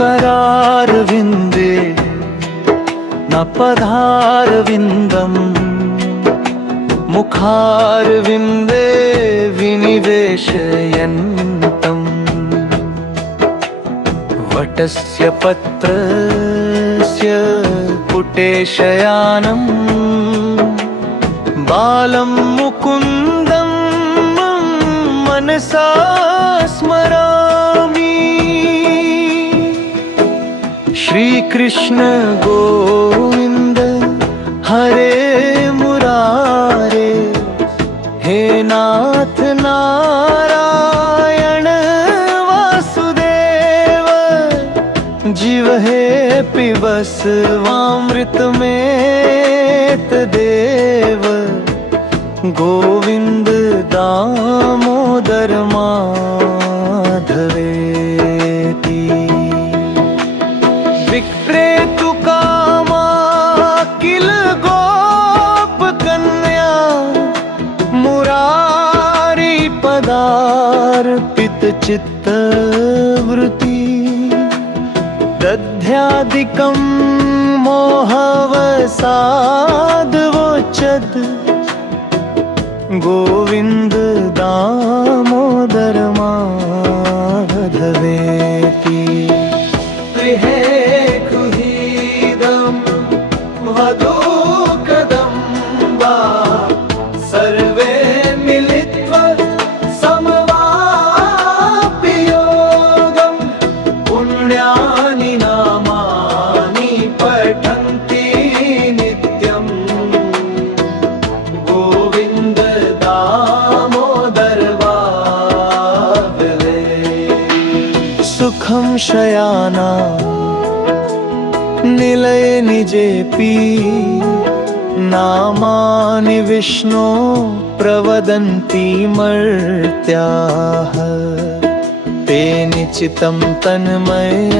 करारविन्दे न पदारविन्दम् मुखारविन्दे विनिवेशयन्तम् वटस्य पत्रस्य पुटेशयानम् बालं मुकुन्दं मनसा स्मरामि। श्रीकृष्ण गोविन्द हरे मुरारे हे नाथ नारायण वासुदेव जीव हे पिबस्वामृत में तदेव गोविंद दामोदर माधवेति। विक्रेतु कामा किल गोप कन्या मुरारी पदार्पित चित्तवृत्ति दध्यादिकं मोहवसादवोचत् गोविंद दामोदर माधवेति। गृहे गृहीतं वधूकदम्बा सर्वे मिलित्वा समवाप्य योगं पुण्यानि नामानि पठन्ति नित्यं गोविन्द दामोदर वावले। सुखं शयाना निलय निजेपि नामानि विष्णो प्रवदन्ति मर्त्याः ते निचितं तन्मय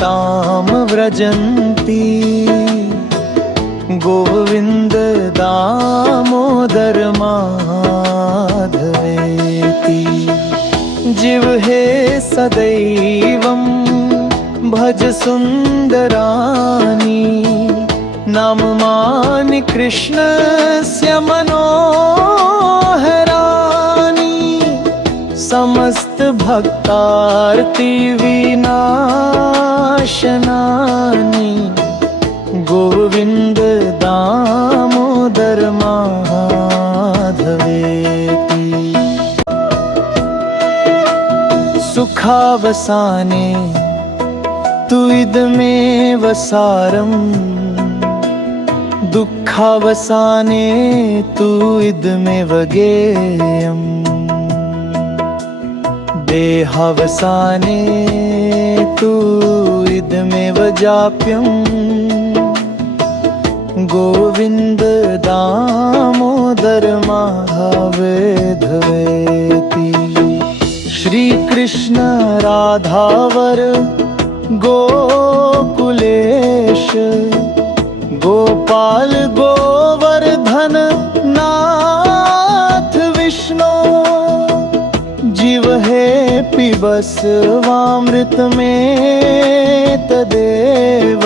ताम व्रजन्ति गोविन्द दामोदर माधवेति। जीव हे सदैवं भज सुन्दराणि नाममानि कृष्णस्य मनोहराणि समस्त भक्तार्ति विनाशनानि गोविन्द दामोदर माधवेति। सुखावसाने तु इदमेव सारम् दुःखावसाने तु इदमेव गेयम् देहावसाने तु इदमेव जाप्यम् गोविन्द दामोदर माधवेति। श्रीकृष्ण राधावर गोकुलेश गोपाल गोवर्धन नाथ विष्णु जीव हे पिबस्वामृत में तदेव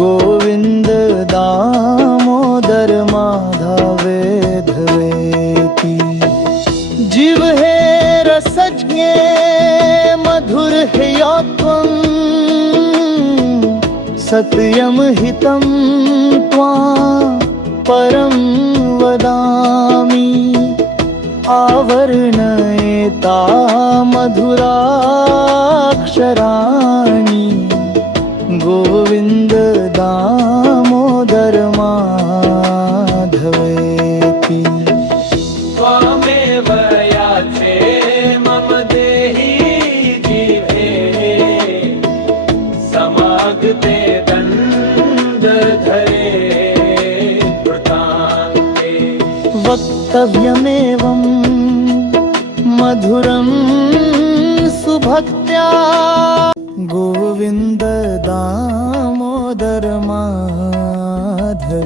गोविन्द दामोदर माधवेति। जीव हे रसज्ञे मधुर हेयत्वं सत्यं हितं त्वां परं वदामि आवर्णयेता मधुराक्षराणि गोविन्द दामोदर माधवेति। त्वामेव याचे मम देहि जीवे समागते दण्डधरे कृतान्ते। वक्तव्यमेवं मधुरं सुभक्त्या गोविन्द दामोदर माधवेति।